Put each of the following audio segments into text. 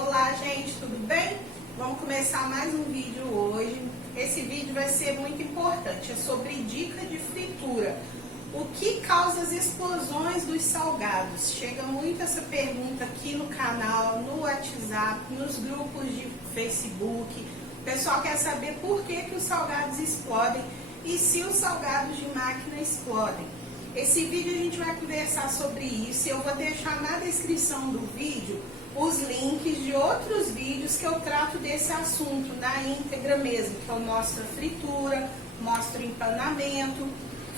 Olá gente, tudo bem? Vamos começar mais um vídeo hoje. Esse vídeo vai ser muito importante, é sobre dica de fritura. O que causa as explosões dos salgados? Chega muito essa pergunta aqui no canal, no WhatsApp, nos grupos de Facebook. O pessoal quer saber por que os salgados explodem e se os salgados de máquina explodem. Esse vídeo a gente vai conversar sobre isso e eu vou deixar na descrição do vídeo os links de outros vídeos que eu trato desse assunto na íntegra mesmo, que eu mostro a fritura, mostro o empanamento,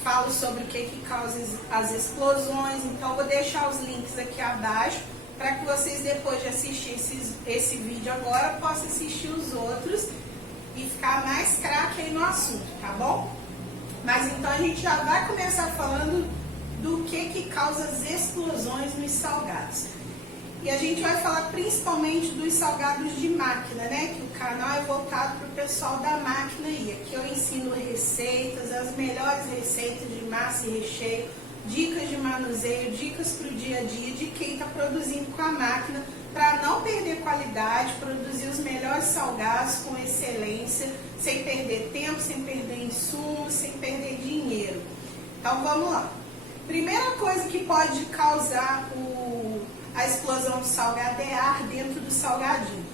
falo sobre o que causa as explosões. Então eu vou deixar os links aqui abaixo para que vocês, depois de assistir esse vídeo agora, possam assistir os outros e ficar mais craque aí no assunto, tá bom? Mas então a gente já vai começar falando do que causa as explosões nos salgados. E a gente vai falar principalmente dos salgados de máquina, né? Que o canal é voltado para o pessoal da máquina aí. Aqui eu ensino receitas, as melhores receitas de massa e recheio, dicas de manuseio, dicas para o dia a dia de quem está produzindo com a máquina, para não perder qualidade, produzir os melhores salgados com excelência, sem perder tempo, sem perder insumos, sem perder dinheiro. Então vamos lá. Primeira coisa que pode causar a explosão do salgado é ar dentro do salgadinho.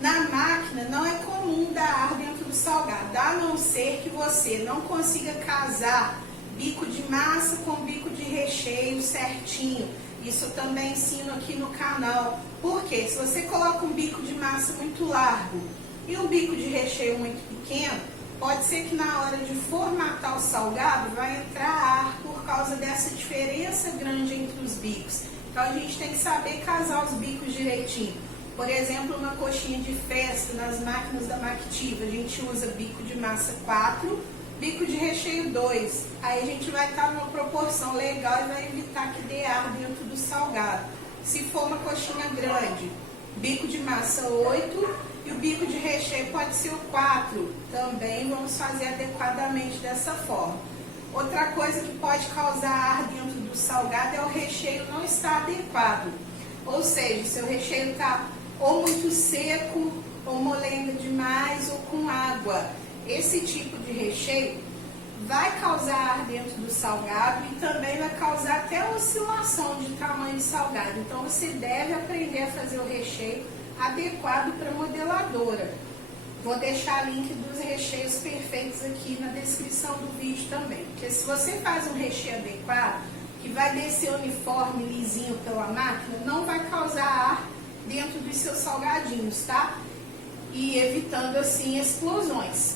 Na máquina não é comum dar ar dentro do salgado, a não ser que você não consiga casar bico de massa com bico de recheio certinho. Isso eu também ensino aqui no canal. Porque se você coloca um bico de massa muito largo e um bico de recheio muito pequeno, pode ser que na hora de formatar o salgado vai entrar ar por causa dessa diferença grande entre os bicos. Então a gente tem que saber casar os bicos direitinho. Por exemplo, uma coxinha de festa nas máquinas da Mactiva, a gente usa bico de massa 4, bico de recheio 2. Aí a gente vai estar numa proporção legal e vai evitar que dê ar dentro do salgado. Se for uma coxinha grande, bico de massa 8 e o bico de recheio pode ser o 4. Também vamos fazer adequadamente dessa forma. Outra coisa que pode causar ar dentro do salgado é o recheio não estar adequado. Ou seja, seu recheio está ou muito seco, ou molenga demais, ou com água. Esse tipo de recheio vai causar ar dentro do salgado e também vai causar até oscilação de tamanho de salgado. Então você deve aprender a fazer o recheio adequado para a modeladora. Vou deixar link dos recheios perfeitos aqui na descrição do vídeo também. Porque se você faz um recheio adequado, que vai descer uniforme, lisinho pela máquina, não vai causar ar dentro dos seus salgadinhos, tá? E evitando assim explosões.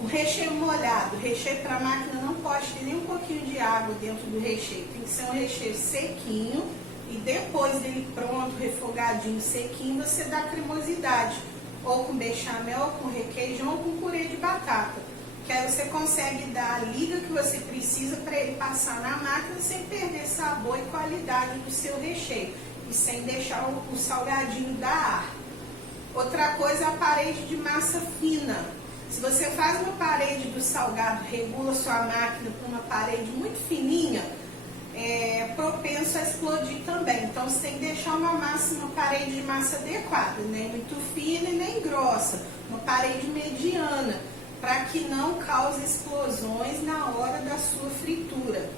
O recheio molhado, o recheio para a máquina não pode ter nem um pouquinho de água dentro do recheio. Tem que ser um recheio sequinho e depois dele pronto, refogadinho, sequinho, você dá cremosidade. Ou com bechamel, ou com requeijão, ou com purê de batata. Que aí você consegue dar a liga que você precisa para ele passar na máquina sem perder sabor e qualidade do seu recheio. E sem deixar o salgadinho dar ar. Outra coisa é a parede de massa fina. Se você faz uma parede do salgado, regula sua máquina para uma parede muito fininha, é propenso a explodir também. Então você tem que deixar uma parede de massa adequada, nem muito fina e nem grossa, uma parede mediana, para que não cause explosões na hora da sua fritura.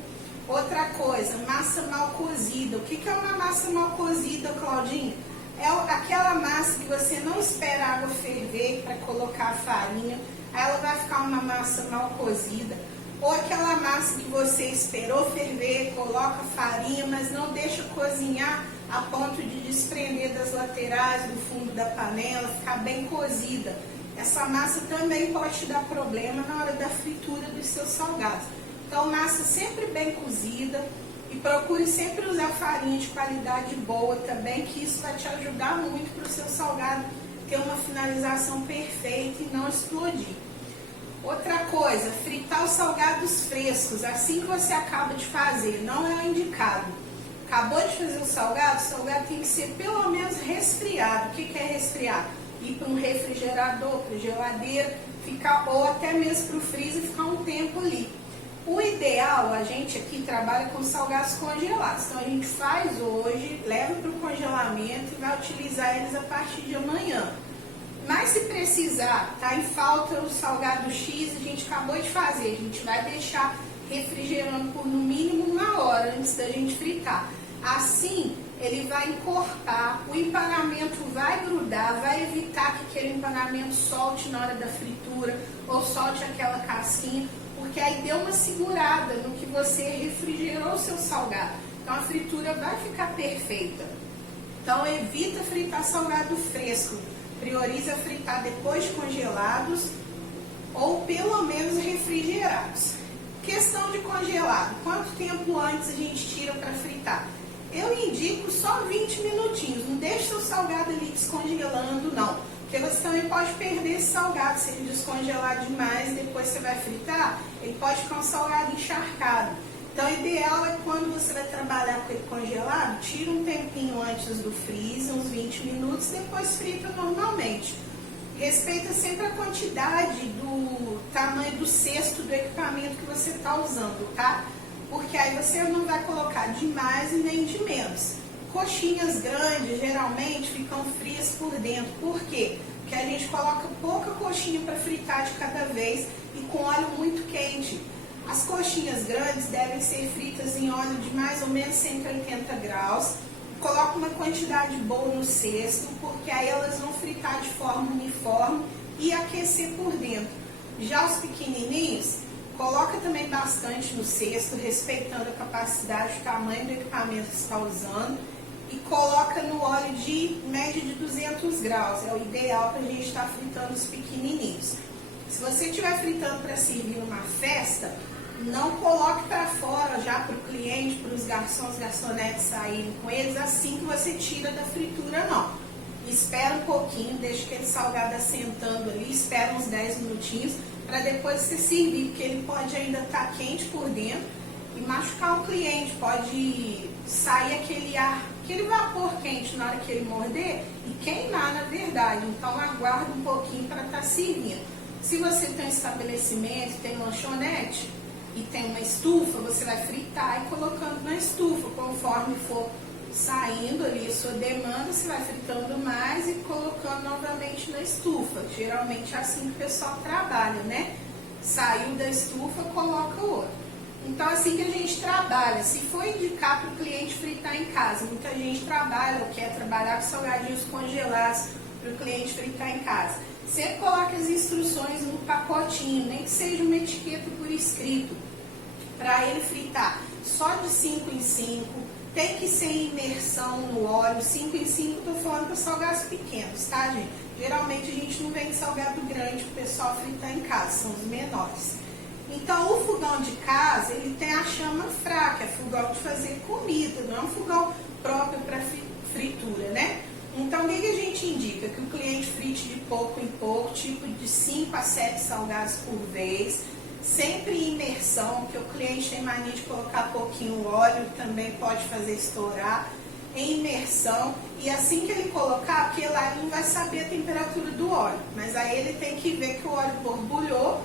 Outra coisa, massa mal cozida. O que é uma massa mal cozida, Claudinha? É aquela massa que você não espera a água ferver para colocar a farinha, aí ela vai ficar uma massa mal cozida. Ou aquela massa que você esperou ferver, coloca a farinha, mas não deixa cozinhar a ponto de desprender das laterais, do fundo da panela, ficar bem cozida. Essa massa também pode te dar problema na hora da fritura dos seus salgados. Então, massa sempre bem cozida e procure sempre usar farinha de qualidade boa também, que isso vai te ajudar muito para o seu salgado ter uma finalização perfeita e não explodir. Outra coisa, fritar os salgados frescos, assim que você acaba de fazer, não é o indicado. Acabou de fazer o salgado tem que ser pelo menos resfriado. O que é resfriar? Ir para um refrigerador, para geladeira, ficar, ou até mesmo para o freezer, ficar um tempo ali. O ideal, a gente aqui trabalha com salgados congelados. Então a gente faz hoje, leva para o congelamento e vai utilizar eles a partir de amanhã. Mas se precisar, tá em falta o salgado X, a gente acabou de fazer, a gente vai deixar refrigerando por no mínimo 1 hora antes da gente fritar. Assim, ele vai encorpar, o empanamento vai grudar, vai evitar que aquele empanamento solte na hora da fritura ou solte aquela casquinha, porque aí deu uma segurada no que você refrigerou o seu salgado. Então a fritura vai ficar perfeita. Então evita fritar salgado fresco, prioriza fritar depois de congelados ou pelo menos refrigerados. Questão de congelado, quanto tempo antes a gente tira para fritar? Eu indico só 20 minutinhos, não deixa o salgado ali descongelando não, porque você também pode perder esse salgado, se ele descongelar demais, depois você vai fritar, ele pode ficar um salgado encharcado. Então o ideal é quando você vai trabalhar com ele congelado, tira um tempinho antes do freezer, uns 20 minutos, depois frita normalmente. Respeita sempre a quantidade do tamanho do cesto do equipamento que você está usando, tá? Porque aí você não vai colocar de mais e nem de menos. Coxinhas grandes geralmente ficam frias por dentro. Por quê? Porque a gente coloca pouca coxinha para fritar de cada vez e com óleo muito quente. As coxinhas grandes devem ser fritas em óleo de mais ou menos 180 graus. Coloca uma quantidade boa no cesto, porque aí elas vão fritar de forma uniforme e aquecer por dentro. Já os pequenininhos, coloca também bastante no cesto, respeitando a capacidade, o tamanho do equipamento que você está usando. E coloca no óleo de média de 200 graus, é o ideal para a gente estar fritando os pequenininhos. Se você estiver fritando para servir numa festa, não coloque para fora já para o cliente, para os garçons, garçonetes saírem com eles assim que você tira da fritura, não. Espera um pouquinho, deixa aquele salgado assentando ali, espera uns 10 minutinhos para depois você servir, porque ele pode ainda estar quente por dentro e machucar o cliente, pode sair aquele ar, aquele vapor quente na hora que ele morder e queimar na verdade. Então aguarda um pouquinho para estar servindo. Se você tem um estabelecimento, tem lanchonete e tem uma estufa, você vai fritar e colocando na estufa, conforme for saindo ali a sua demanda, você vai fritando mais e colocando novamente na estufa. Geralmente é assim que o pessoal trabalha, né? Saiu da estufa, coloca outro. Então assim que a gente trabalha. Se for indicar para o cliente fritar em casa, muita gente trabalha ou quer trabalhar com salgadinhos congelados para o cliente fritar em casa. Sempre coloque as instruções no pacotinho, nem que seja uma etiqueta por escrito, para ele fritar só de 5 em 5, tem que ser imersão no óleo, 5 em 5, estou falando para salgados pequenos, tá gente? Geralmente a gente não vende salgado grande para o pessoal fritar em casa, são os menores. Então o fogão de casa, ele tem a chama fraca, é fogão de fazer comida, não é um fogão próprio para fritura, né? Então, o que a gente indica? Que o cliente frite de pouco em pouco, tipo de 5 a 7 salgados por vez, sempre em imersão, porque o cliente tem mania de colocar pouquinho óleo, também pode fazer estourar, em imersão, e assim que ele colocar, porque lá ele não vai saber a temperatura do óleo, mas aí ele tem que ver que o óleo borbulhou,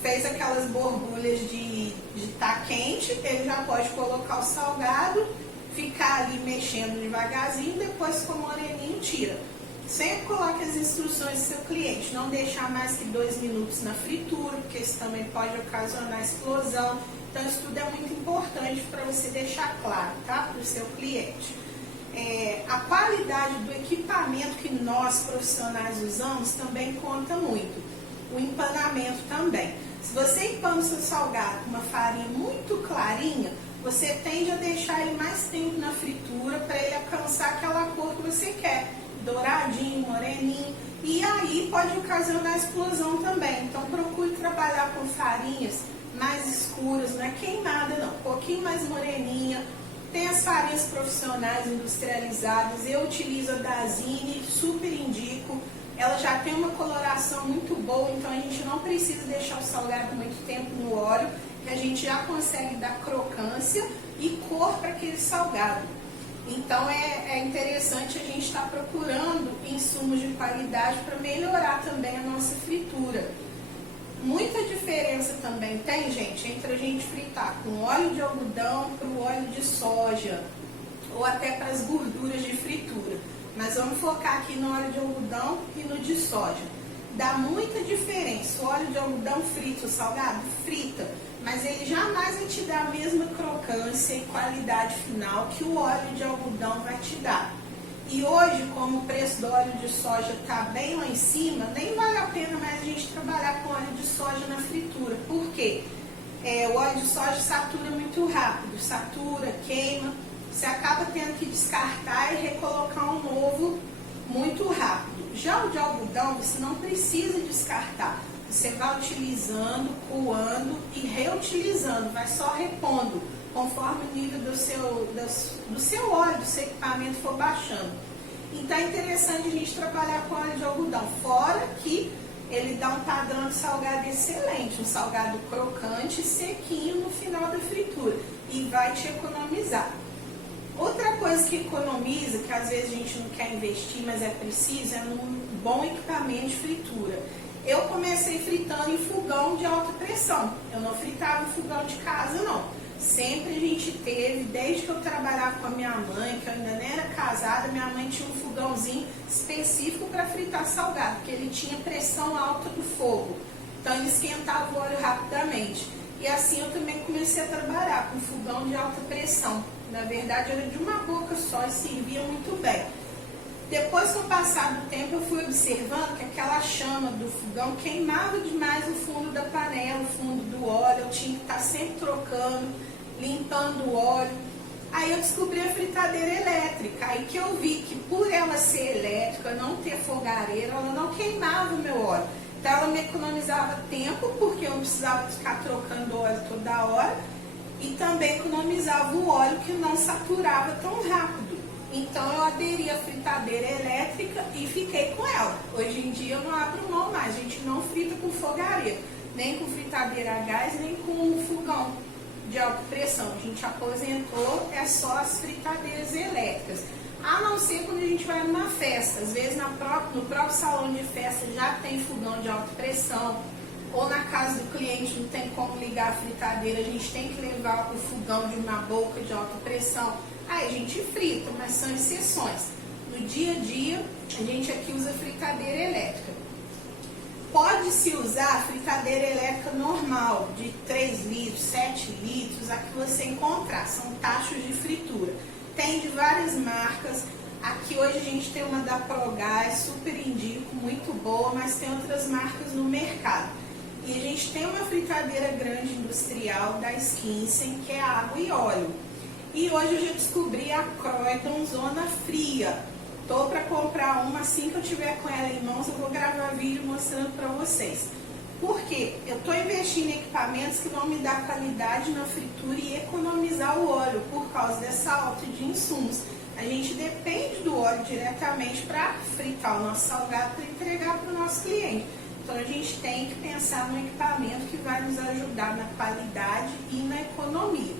fez aquelas borbulhas de estar quente, ele já pode colocar o salgado, ficar ali mexendo devagarzinho, depois com o moreninho tira. Sempre coloque as instruções do seu cliente, não deixar mais que 2 minutos na fritura, porque isso também pode ocasionar explosão. Então isso tudo é muito importante para você deixar claro, tá? Para o seu cliente. A qualidade do equipamento que nós profissionais usamos também conta muito. O empanamento também. Se você empana o seu salgado com uma farinha muito clarinha, você tende a deixar ele mais tempo na fritura para ele alcançar aquela cor que você quer, douradinho, moreninho, e aí pode ocasionar explosão também. Então procure trabalhar com farinhas mais escuras, não é queimada não, um pouquinho mais moreninha. Tem as farinhas profissionais industrializadas, eu utilizo a Dasini, super indico. Ela já tem uma coloração muito boa, então a gente não precisa deixar o salgado muito tempo no óleo, que a gente já consegue dar crocância e cor para aquele salgado. Então é interessante a gente estar procurando insumos de qualidade para melhorar também a nossa fritura. Muita diferença também tem, gente, entre a gente fritar com óleo de algodão para o óleo de soja, ou até para as gorduras de fritura. Mas vamos focar aqui no óleo de algodão e no de soja. Dá muita diferença. O óleo de algodão frita o salgado? Frita. Mas ele jamais vai te dar a mesma crocância e qualidade final que o óleo de algodão vai te dar. E hoje, como o preço do óleo de soja está bem lá em cima, nem vale a pena mais a gente trabalhar com óleo de soja na fritura. Por quê? O óleo de soja satura muito rápido, satura, queima. Você acaba tendo que descartar e recolocar um novo muito rápido. Já o de algodão, você não precisa descartar. Você vai utilizando, coando e reutilizando, vai só repondo, conforme o nível do seu óleo, do seu equipamento for baixando. Então é interessante a gente trabalhar com óleo de algodão, fora que ele dá um padrão de salgado excelente, um salgado crocante e sequinho no final da fritura e vai te economizar. Outra coisa que economiza, que às vezes a gente não quer investir, mas é preciso, é num bom equipamento de fritura. Eu comecei fritando em fogão de alta pressão. Eu não fritava em fogão de casa, não. Sempre a gente teve, desde que eu trabalhava com a minha mãe, que eu ainda nem era casada, minha mãe tinha um fogãozinho específico para fritar salgado, porque ele tinha pressão alta do fogo. Então ele esquentava o óleo rapidamente. E assim eu também comecei a trabalhar com fogão de alta pressão. Na verdade era de uma boca só e servia muito bem. Depois, com o passar do tempo, eu fui observando que aquela chama do fogão queimava demais o fundo da panela, o fundo do óleo. Eu tinha que estar sempre trocando, limpando o óleo. Aí eu descobri a fritadeira elétrica. Aí que eu vi que por ela ser elétrica, não ter fogareiro, ela não queimava o meu óleo. Então ela me economizava tempo, porque eu não precisava ficar trocando óleo toda hora. E também economizava o óleo, que não saturava tão rápido. Então eu aderi à fritadeira elétrica e fiquei com ela. Hoje em dia eu não abro mão mais, a gente não frita com fogareiro, nem com fritadeira a gás, nem com fogão de alta pressão. A gente aposentou, é só as fritadeiras elétricas. A não ser quando a gente vai numa festa, às vezes no próprio salão de festa já tem fogão de alta pressão, ou na casa do cliente não tem como ligar a fritadeira, a gente tem que levar o fogão de uma boca de alta pressão. Aí a gente frita, mas são exceções. No dia a dia, a gente aqui usa fritadeira elétrica. Pode-se usar a fritadeira elétrica normal, de 3 litros, 7 litros, a que você encontrar. São tachos de fritura. Tem de várias marcas. Aqui hoje a gente tem uma da Progás, super indico, muito boa, mas tem outras marcas no mercado. E a gente tem uma fritadeira grande industrial da Skinsen, que é água e óleo. E hoje eu já descobri a Croydon Zona Fria. Tô para comprar uma, assim que eu tiver com ela em mãos, eu vou gravar vídeo mostrando para vocês. Por quê? Eu tô investindo em equipamentos que vão me dar qualidade na fritura e economizar o óleo por causa dessa alta de insumos. A gente depende do óleo diretamente para fritar o nosso salgado para entregar para o nosso cliente. Então a gente tem que pensar no equipamento que vai nos ajudar na qualidade e na economia.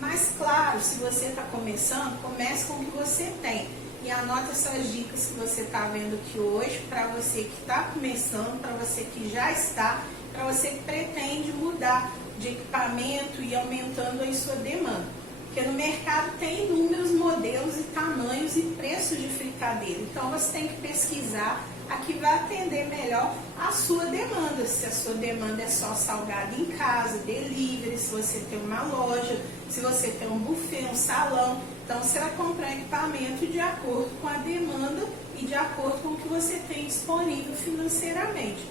Mas claro, se você está começando, comece com o que você tem. E anota essas dicas que você está vendo aqui hoje, para você que está começando, para você que já está, para você que pretende mudar de equipamento e aumentando a sua demanda. Porque no mercado tem inúmeros modelos e tamanhos e preços de fritadeira. Então você tem que pesquisar a que vai atender melhor a sua demanda. Se a sua demanda é só salgado em casa, delivery, se você tem uma loja, se você tem um buffet, um salão. Então você vai comprar equipamento de acordo com a demanda e de acordo com o que você tem disponível financeiramente.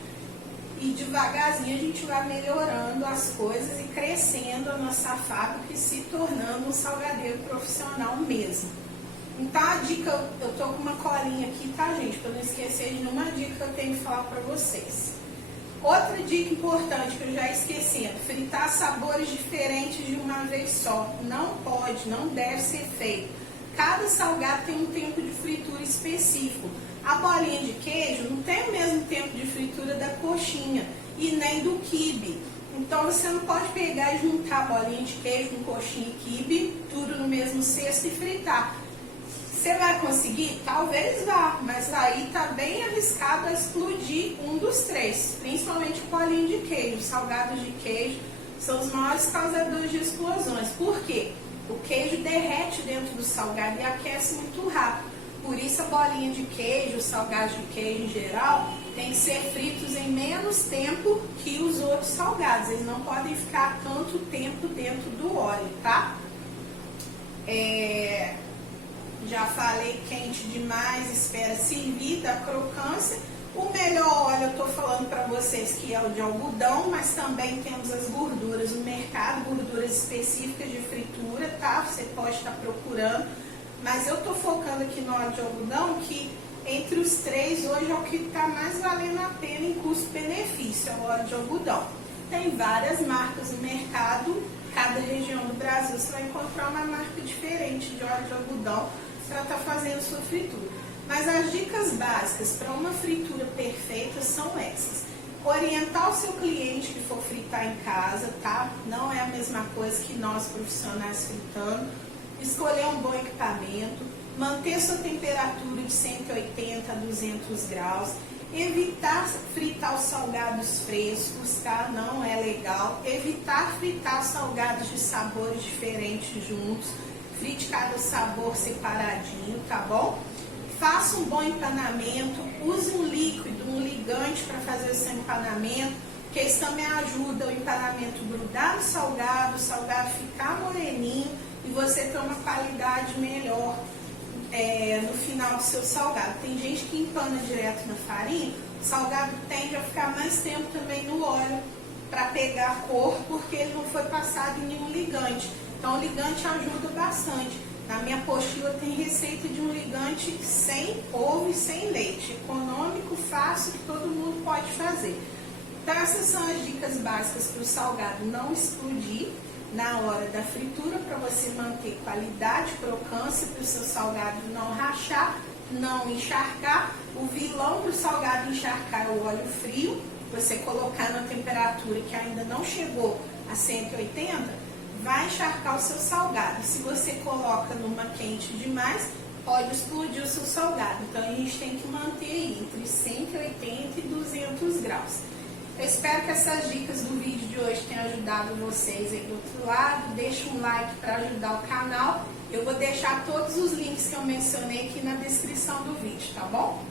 E devagarzinho a gente vai melhorando as coisas e crescendo a nossa fábrica e se tornando um salgadeiro profissional mesmo. Então a dica, eu tô com uma colinha aqui, tá gente? Para não esquecer de nenhuma dica que eu tenho que falar para vocês. Outra dica importante que eu já esqueci, fritar sabores diferentes de uma vez só. Não pode, não deve ser feito. Cada salgado tem um tempo de fritura específico. A bolinha de queijo não tem o mesmo tempo de fritura da coxinha e nem do quibe. Então você não pode pegar e juntar a bolinha de queijo com coxinha e quibe, tudo no mesmo cesto e fritar. Você vai conseguir? Talvez vá, mas aí está bem arriscado a explodir um dos três, principalmente o bolinho de queijo. Os salgados de queijo são os maiores causadores de explosões. Por quê? O queijo derrete dentro do salgado e aquece muito rápido. Por isso a bolinha de queijo, os salgados de queijo em geral, tem que ser fritos em menos tempo que os outros salgados. Eles não podem ficar tanto tempo dentro do óleo, tá? Já falei, quente demais, espera servir, da crocância. O melhor óleo, eu tô falando para vocês que é o de algodão, mas também temos as gorduras no mercado, gorduras específicas de fritura, tá? Você pode estar procurando. Mas eu tô focando aqui no óleo de algodão, que entre os três hoje é o que está mais valendo a pena em custo-benefício, é o óleo de algodão. Tem várias marcas no mercado, cada região do Brasil você vai encontrar uma marca diferente de óleo de algodão para estar fazendo sua fritura. Mas as dicas básicas para uma fritura perfeita são essas. Orientar o seu cliente que for fritar em casa, tá? Não é a mesma coisa que nós profissionais fritando. Escolher um bom equipamento, manter sua temperatura de 180 a 200 graus, evitar fritar os salgados frescos, tá? Não é legal. Evitar fritar os salgados de sabores diferentes juntos, frite cada sabor separadinho, tá bom? Faça um bom empanamento, use um líquido, um ligante para fazer o seu empanamento, que isso também ajuda o empanamento grudar no salgado, o salgado ficar moreninho e você ter uma qualidade melhor no final do seu salgado. Tem gente que empana direto na farinha, o salgado tende a ficar mais tempo também no óleo para pegar a cor, porque ele não foi passado em nenhum ligante. Então o ligante ajuda bastante. Na minha apostila tem receita de um ligante sem ovo e sem leite, econômico, fácil, que todo mundo pode fazer. Então essas são as dicas básicas para o salgado não explodir na hora da fritura, para você manter qualidade, crocância, para o seu salgado não rachar, não encharcar. O vilão para o salgado encharcar é o óleo frio. Você colocar na temperatura que ainda não chegou a 180, vai encharcar o seu salgado. Se você coloca numa quente demais, pode explodir o seu salgado. Então a gente tem que manter aí entre 180 e 200 graus. Eu espero que essas dicas do vídeo de hoje tenham ajudado vocês aí do outro lado. Deixa um like para ajudar o canal. Eu vou deixar todos os links que eu mencionei aqui na descrição do vídeo, tá bom?